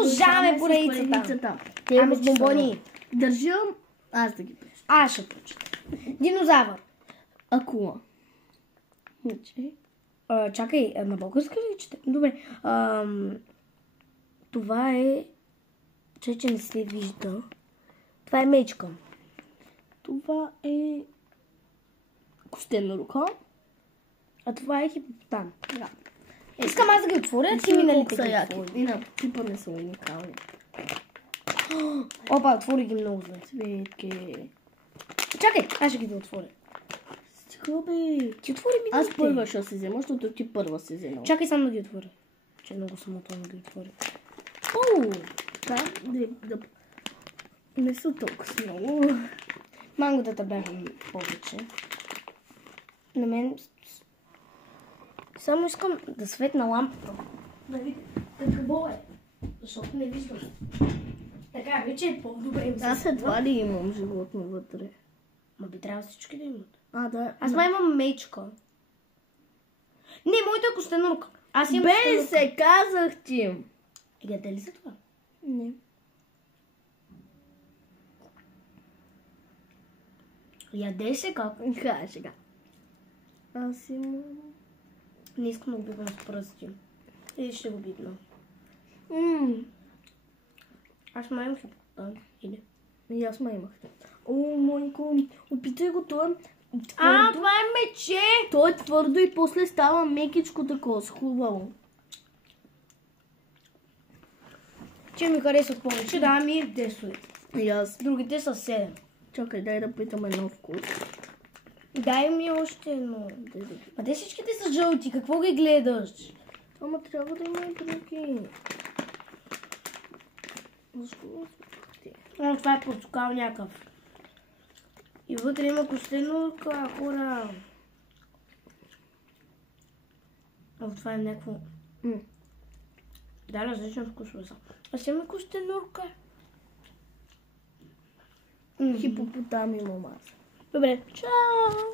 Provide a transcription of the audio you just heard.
Продължаваме поредицата. Ами с бомбони. Държам. Аз да ги преща. Аз ще прочета. Динозавър. Акула. Чакай, на български ли чете? Добре. Това е... че не се вижда. Това е мечка. Това е... костена рука. А това е хипопотам. Да. Искам аз да ги отворя, ти миналите ги отвори. И на типа не са уникални. Опа, отвори ги много зле. Цветки. Чакай, аз ще ги да отворя. Стига бе. Ти отвори миналите. Аз първа ще се взема, защото ти първа се взема. Чакай само да ги отворя. Че много самотон да ги отворя. Да. Не са толкова много. Манготата бяха повече. На мен... Само искам да светна лампата. Да видя какво е. Защото не виждам. Така, вече е по-добре. Аз едва ли имам животно вътре. Ма би трябва всички да имат. Да. Аз май имам мечка. Не, моята е костена рука. Аз имам Бе, се казах ти. Яде ли се това? Не. Яде се как? Сега. Аз имам... Не искам да го бивам с пръсти. Или ще го бивна. Аз май имам хипотам. Или? И аз ме имах. О, майко, опитай го това. Това е мече! То е твърдо и после става мекичко такова, хубаво. Че ми харесват повече, да ми 10. И аз. Другите са 7. Чакай, дай да питам едно вкус. Дай ми още едно. А те всичките са жълти, какво ги гледаш? Ама трябва да има и други. Защо? Това е портокал някакъв. И вътре има костенурка, хора. Това е някакво... Да, различно вкусва са. Аз имам костенурка. Хипопотам имам аз. Добре, чао!